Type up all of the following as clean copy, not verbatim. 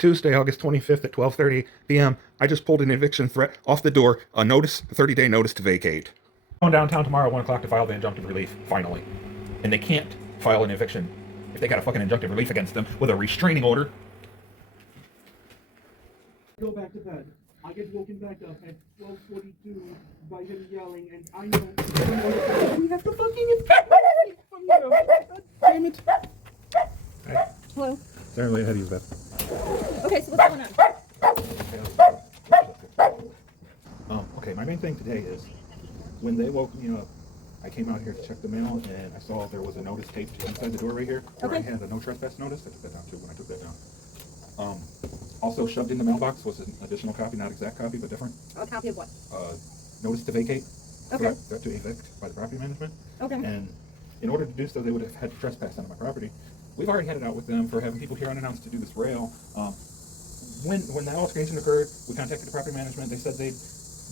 Tuesday, August 25th at 12:30 p.m. I just pulled an eviction threat off the door, a notice, a 30-day notice to vacate. Going downtown tomorrow at 1 o'clock to file the injunctive relief, finally. And they can't file an eviction if they got a fucking injunctive relief against them with a restraining order. Go back to bed. I get woken back up at 12:42 by him yelling, and I know we have to fucking from you. God damn it. Hey, Hello. is there anybody ahead of you, Beth? Okay, so what's going on? Okay, my main thing today is when they woke me up, I came out here to check the mail and I saw there was a notice taped inside the door right here where I Okay. had a no trespass notice. I took that down too when I took that down. Also shoved in the mailbox was an additional copy, not exact copy, but different. A copy of what? Notice to vacate. Okay. Threat to evict by the property management. Okay. And in order to do so, they would have had to trespass onto my property. We've already had it out with them for having people here unannounced to do this rail. When the altercation occurred, we contacted the property management. They said they'd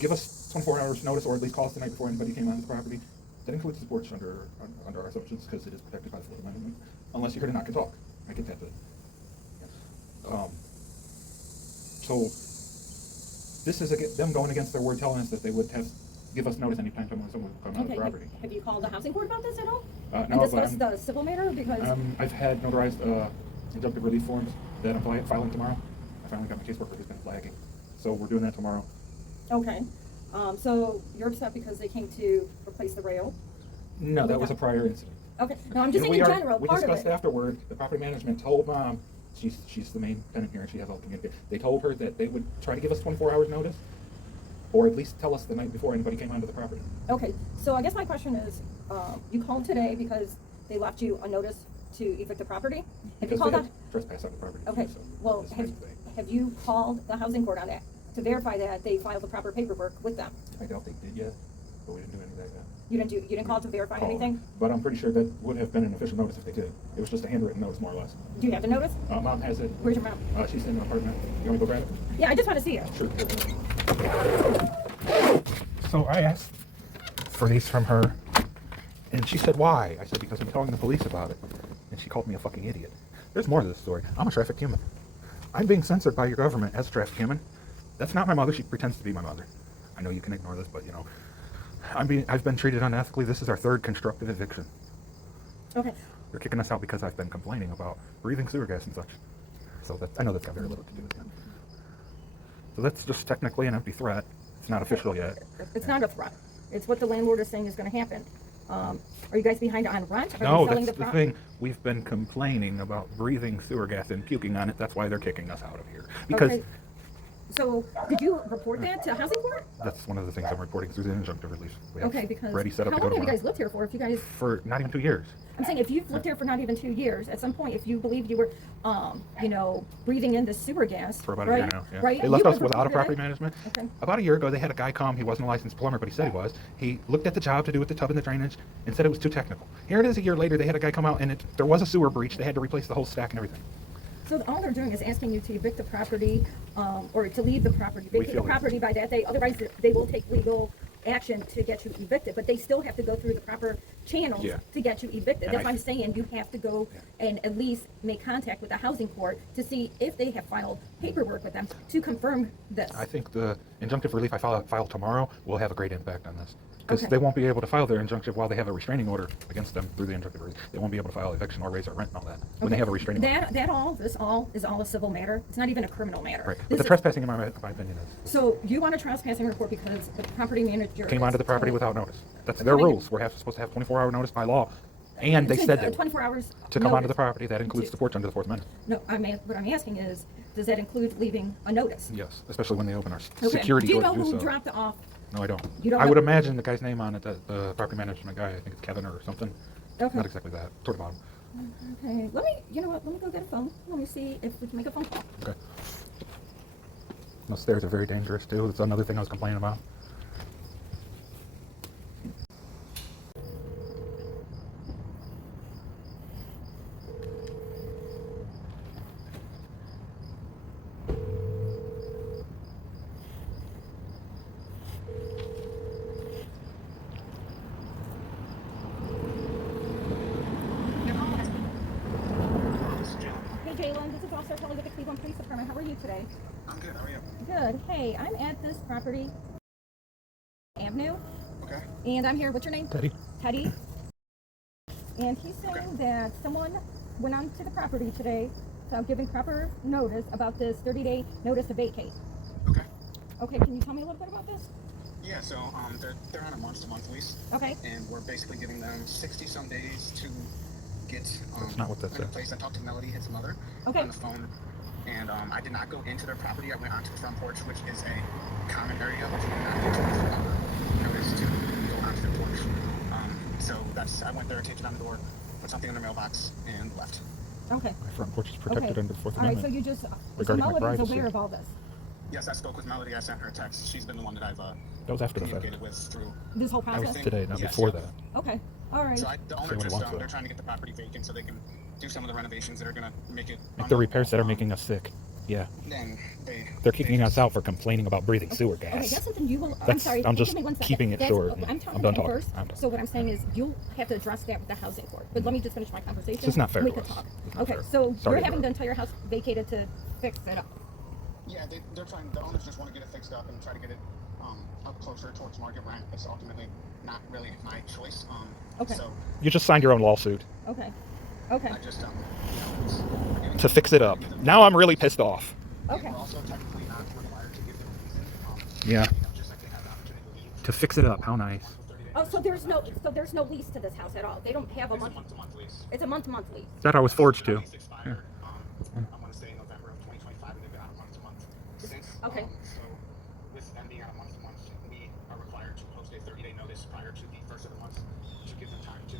give us 24 hours notice, or at least call us the night before anybody came onto the property. That includes the porch under our assumptions because it is protected by the Fourth Amendment, unless you're here to knock and talk. I get that. So this is them going against their word, telling us that they would give us notice anytime someone would come out of the property. Have you called the housing court about this at all? No, And discussed the civil matter? Because I've had notarized injunctive relief forms that I'm filing tomorrow. I finally got my caseworker who's been flagging. So we're doing that tomorrow. okay. So you're upset because they came to replace the rail? No, that was a prior incident. Okay. No, I'm just saying in general, We part of discussed it. afterward, the property management told Mom, she's the main tenant here and she has all the communication. They told her that they would try to give us 24 hours notice, or at least tell us the night before anybody came onto the property. Okay. So I guess my question is, you called today because they left you a notice to evict the property? Have you Because called they that? had trespass on the property. Okay. So Well, it's the same thing. have you called the housing court on that to verify that they filed the proper paperwork with them? I doubt they did yet, but we didn't do any of that yet. You didn't call to verify Call. anything? But I'm pretty sure that would have been an official notice if they did. It was just a handwritten notice, more or less. Do you have the notice? Mom has it. Where's your mom? She's in an apartment. You want me to go grab it? Yeah, I just want to see her. Sure. So I asked for these from her, and she said, why? I said, because I'm telling the police about it. And she called me a fucking idiot. There's more to this story. I'm a trafficked human. I'm being censored by your government as a trafficked human. That's not my mother. She pretends to be my mother. I know you can ignore this, but you know, I've been treated unethically. This is our third constructive eviction. Okay. They're kicking us out because I've been complaining about breathing sewer gas and such. So I know that's got very little to do with it. So that's just technically an empty threat. It's not official yet. It's not a threat. It's what the landlord is saying is going to happen. Are you guys behind on rent? Are No, you selling that's the thing. We've been complaining about breathing sewer gas and puking on it. That's why they're kicking us out of here. Because Okay. So, did you report that to housing court? that's one of the things I'm reporting through the injunctive relief. We have Okay, because ready set up how to go long have you tomorrow. guys lived here for? If you guys, For not even 2 years. I'm saying if you've lived here for not even 2 years, at some point, if you believe you were, breathing in the sewer gas, For about right? a year now. Yeah. Right? They left You us would without a report property that? management. Okay. About a year ago, they had a guy come. He wasn't a licensed plumber, but he said he was. He looked at the job to do with the tub and the drainage and said it was too technical. Here it is a year later. They had a guy come out and there was a sewer breach. They had to replace the whole stack and everything. So all they're doing is asking you to evict the property, or to leave the property, vacate the feel it. property by that day. Otherwise, they will take legal action to get you evicted. But they still have to go through the proper channels Yeah. to get you evicted. And That's why I'm saying you have to go and at least make contact with the housing court to see if they have filed paperwork with them to confirm this. I think the injunctive relief I file tomorrow will have a great impact on this. Because Okay. they won't be able to file their injunctive while they have a restraining order against them through the injunctive relief. They won't be able to file eviction or raise their rent and all that when they have a restraining order. This all is all a civil matter. It's not even a criminal matter. Right. But This the is- trespassing, in my opinion, is So you want a trespassing report because the property manager came is onto the property telling- without notice. That's their Coming- rules. We're supposed to have 24-hour notice by law. And they It says, said that 24 hours to come onto notice. the property, that includes the porch under the Fourth Amendment. No, what I'm asking is, does that include leaving a notice? Yes, especially when they open our Okay. security Do you door know to do who so. dropped off? No, I don't. You don't I know? would imagine the guy's name on it, the property management guy. I think it's Kevin or something. Okay. Not exactly that. Toward the bottom. Okay, you know what, let me go get a phone. Let me see if we can make a phone call. Okay. Those stairs are very dangerous too. It's another thing I was complaining about. Hey Jalen, this is Officer Officer Kelly with the Cleveland Police Department. How are you today? I'm good. How are you? Good. Hey, I'm at this property Avenue, Okay. and I'm here. What's your name? Teddy. Teddy. And he's saying that someone went onto the property today, so I'm giving proper notice about this 30-day notice to vacate. Okay. Okay, can you tell me a little bit about this? Yeah. So they're on a month-to-month lease. Okay. And we're basically giving them 60-some days to get That's not what that in a said. place. I talked to Melody, his mother, Okay. on the phone, and I did not go into their property. I went onto the front porch, which is a common area, which you cannot get to notice to go onto the porch. So I went there, taped it on the door, put something in the mailbox, and left. Okay. My front porch is protected Okay. under the Fourth All right, Amendment. so you just, so regarding my Melody's privacy. aware of all this. Yes, I spoke with Melody. I sent her a text. She's been the one that I've That was after the fact. communicated with through. This whole That process? was today, not Yes, before yeah. that. Okay. All right. So the owner what he just wants they're with it. trying to get the property vacant so they can do some of the renovations that are gonna make it. Like the repairs that are making us sick. Yeah. Then They're kicking us out for complaining about breathing sewer Okay, gas. that's something you will. I'm That's- sorry. I'm give just me 1 second. keeping it short. I'm I'm talking done to you talking. first. I'm done. So what I'm saying is you'll have to address that with the housing court. But let me just finish my conversation. It's just not fair and we to can us. talk. It's not Okay, fair. so Sorry you're to having the interrupt. entire house vacated to fix it up. yeah, they're trying. The owners just want to get it fixed up and try to get it up closer towards market rent. It's ultimately not really my choice. Okay. So You just signed your own lawsuit Okay. Okay. I just we're getting to fix it up. Now I'm really pissed off. Okay. And we're also technically not required to give them a reason. Yeah. Just like they have the opportunity to leave. To fix it up. How nice. Oh, so there's no lease to this house at all. They don't have a It's a month. month-to-month lease. It's a month-to-month lease. That I was forged to. Lease expired. I want to say in November of 2025, and they've been on a month-to-month since. Okay. So with them being on a month-to-month, we are required to post a 30-day notice prior to the first of the month to give them time to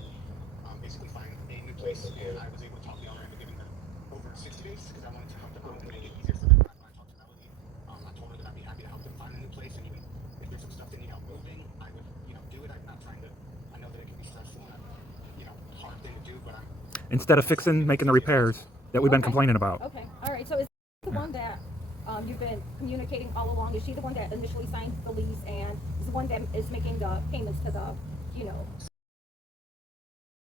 basically find a new place. And I was able to talk the owner into giving them over 60 days because I wanted to help them out and make it easier for them. When I talked to Melody, I told her that I'd be happy to help them find a new place, and even if there's some stuff they need help moving, I would, do it. I'm not trying to. I know that it can be stressful and hard thing to do, but I'm. Instead of making the repairs that we've been Okay. complaining about. Okay. All right. So is the one that you've been communicating all along? Is she the one that initially signed the lease and is the one that is making the payments to the,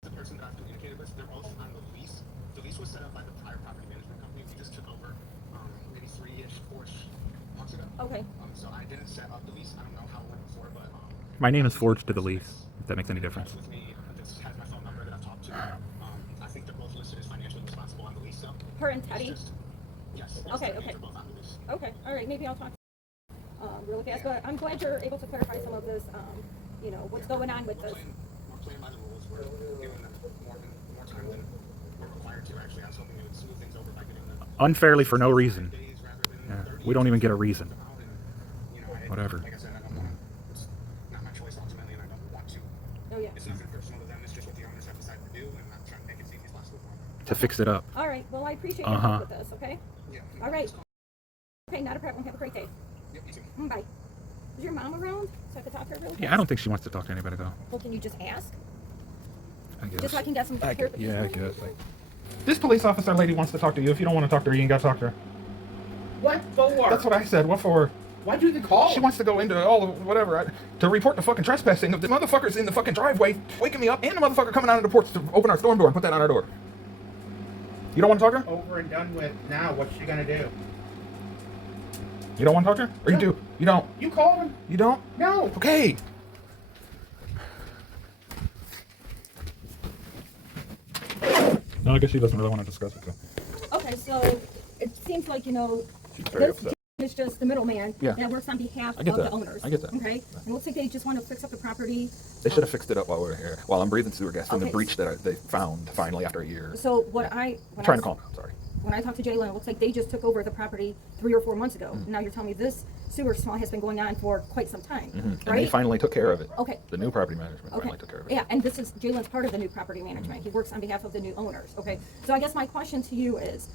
The person that I've communicated with, they're both on the lease. The lease was set up by the prior property management company. We just took over maybe 3-ish, 4-ish months ago. Okay. So I didn't set up the lease. I don't know how it went before, but My name is forged to the lease, if that makes any difference. with me, this has my phone number that I've talked to. I think they're both listed as financially responsible on the lease. So Her and it's Teddy? just yes. Okay, They're okay. both on the lease. Okay. All right. Maybe I'll talk really fast, but I'm glad you're able to clarify some of this, what's going on with this. We're playing by the rules. We're giving them more time than we're required to. Actually, I was hoping it would smooth things over by giving them Unfairly for no reason. days rather than Yeah. 30. We don't even get a reason. And, Whatever. Like I said, I don't want to. It's not my choice ultimately, and I don't want to. Oh yeah. It's nothing personal to them. It's just what the owners have decided to do, and I'm trying to make it as easy as possible for them. To fix it up. All right. Well, I appreciate your Uh-huh. help with this. Okay. Yeah. All right. Okay. Not a problem. Have a great day. Yep, you too. Bye. Is your mom around so I could talk to her really fast? Yeah, I don't think she wants to talk to anybody though. Well, can you just ask? I guess. Just so I can get some clarification. Yeah, I guess. This police officer lady wants to talk to you. If you don't want to talk to her, you ain't got to talk to her. What for? That's what I said. What for? Why'd you call? She wants to go into all of whatever to report the fucking trespassing of the motherfuckers in the fucking driveway, waking me up, and the motherfucker coming out of the porch to open our storm door and put that on our door. You don't want to talk to her? Over and done with. Now, what's she gonna do? You don't want to talk to her? Or you do? You don't? You called him? You don't? No. Okay. No, I guess she doesn't really want to discuss it. So. Okay, so it seems like, She's very this upset. is just the middleman Yeah. that works on behalf I get of that. the owners. I get that. Okay? It looks like they just want to fix up the property. They should have fixed it up while we were here. While I'm breathing sewer gas from the Okay. breach that they found finally after a year. So when I'm I trying to calm down. Sorry. when I talked to Jalen, it looks like they just took over the property 3 or 4 months ago. Mm. Now you're telling me this sewer smell has been going on for quite some time, And they right? finally took care of it. Okay. The new property management Okay. finally took care of it. Yeah, and this is Jalen's part of the new property management. He works on behalf of the new owners. Okay, so I guess my question to you is,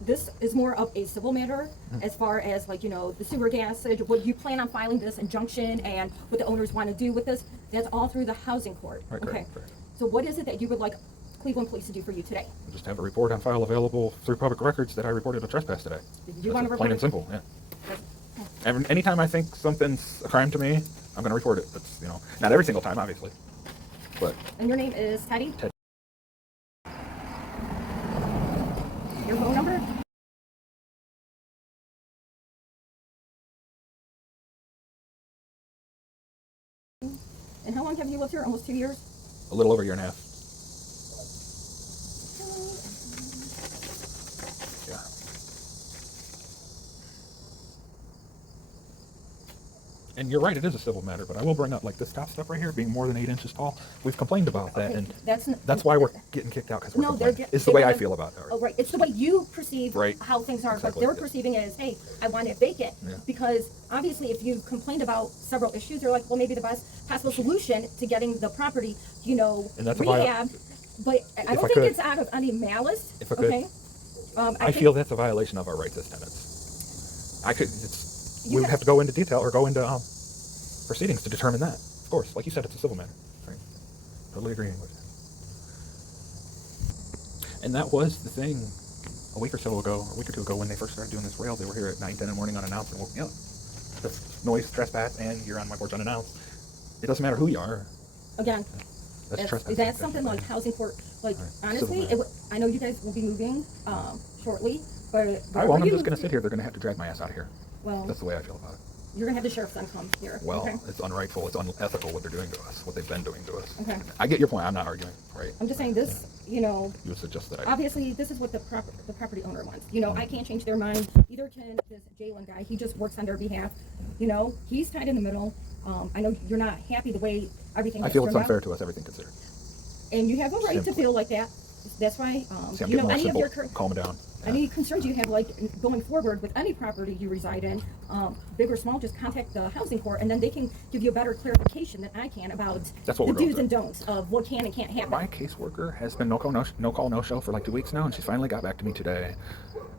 this is more of a civil matter as far as like the sewer gasage. What you plan on filing this injunction and what the owners want to do with this? That's all through the housing court. Right, Okay. correct, correct. So what is it that you would like Cleveland Police to do for you today? Just have a report on file available through public records that I reported a trespass today. You want to That's plain and simple, yeah. Anytime I think something's a crime to me, I'm going to report it. That's, not every single time, obviously. But And your name is Teddy? Ted. Your phone number? And how long have you lived here? Almost 2 years? A little over a year and a half. Yeah. And you're right, it is a civil matter, but I will bring up, like, this top step right here being more than 8 inches tall. We've complained about that, Okay, and that's why we're getting kicked out, because we're No, they're complaining. get- It's the they way I wanna- feel about it. Oh, right. It's the way you perceive Right. how things are. Exactly, But they're yeah. perceiving it as, hey, I want it vacant. Yeah. Because obviously, if you've complained about several issues, they're like, well, maybe the best possible solution to getting the property, you know, And that's a rehab. But I If don't I think could- it's out of any malice. If I could, okay. I feel that's a violation of our rights as tenants. We would have to go into detail or go into proceedings to determine that. Of course, like you said, it's a civil matter. Right? Totally agreeing with you. And that was the thing a week or two ago, when they first started doing this rail. They were here at 9, 10 in the morning unannounced and woke me up. That's noise, trespass, and you're on my porch unannounced. It doesn't matter who you are. Again, That's trespassing. that's something like housing court. Like, Right. honestly, Civil I know you guys will be moving shortly, but I won't. I'm just going to sit here. They're going to have to drag my ass out of here. Well, That's the way I feel about it. you're gonna have the sheriff's son come here. Well, okay? it's unrightful, it's unethical what they're doing to us, what they've been doing to us. Okay. I get your point, I'm not arguing, right? I'm just saying this. You know, You suggest that I... obviously, this is what the property owner wants. You know, I can't change their mind. Neither can this Jalen guy. He just works on their behalf. You know, he's tied in the middle. I know you're not happy the way everything. I has feel it's turned out, unfair to us, everything considered. and you have a right to Simply. feel like that. That's why, See, I'm you getting know, more any of simple, your calm down. any concerns you have, like going forward with any property you reside in, big or small, just contact the housing court, and then they can give you a better clarification than I can about That's what the we're going do's through. and don'ts of what can and can't happen. My caseworker has been no call, no show for like 2 weeks now, and she finally got back to me today.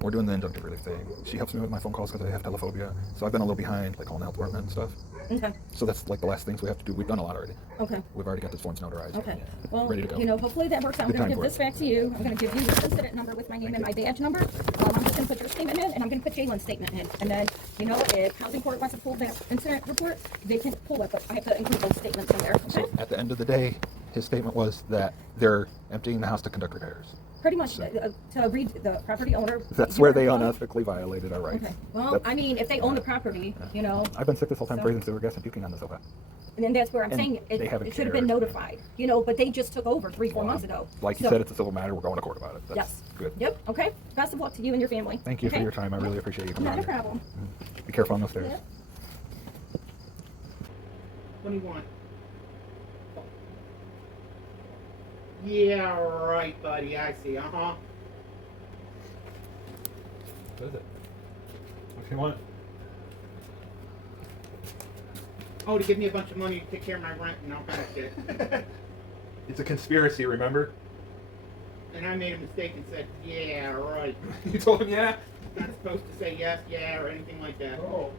We're doing the injunctive relief thing. She helps me with my phone calls because I have telephobia, so I've been a little behind, like calling the health department and stuff. Okay. So that's like the last things we have to do. We've done a lot already. Okay. We've already got this forms notarized. Okay. Well, Ready to go. you know, hopefully that works out. I'm Good going to time give for this back to you. I'm going to give you this incident number with my name and my badge number. I'm just going to put your statement in, and I'm going to put Jalen's statement in. And then, you know, if housing court wants to pull that incident report, they can pull it, but I have to include those statements in there. Okay? So at the end of the day, his statement was that they're emptying the house to conduct repairs. Pretty much to read the property owner. That's where they unethically violated our rights. Okay. Well, That's- I mean, if they own the property, you know, I've been sick this whole time, So- breathing sewer gas and puking on the sofa. and then that's where I'm And saying they haven't it should have been cared. notified, you know, but they just took over 3-4 Well, months ago. Like you So- said, it's a civil matter. We're going to court about it. That's Yes. good. Yep. Okay. Best of luck to you and your family. Thank you for Okay? your time. I really appreciate you coming Not a on here. problem. Be careful on those stairs. Yep. What do you want? Yeah, right, buddy. I see. Uh-huh. What is it? What do you want? Oh, to give me a bunch of money to take care of my rent and all kind of shit. It's a conspiracy, remember? And I made a mistake and said, yeah, right. You told him, yeah? Not supposed to say yes, yeah, or anything like that. Oh.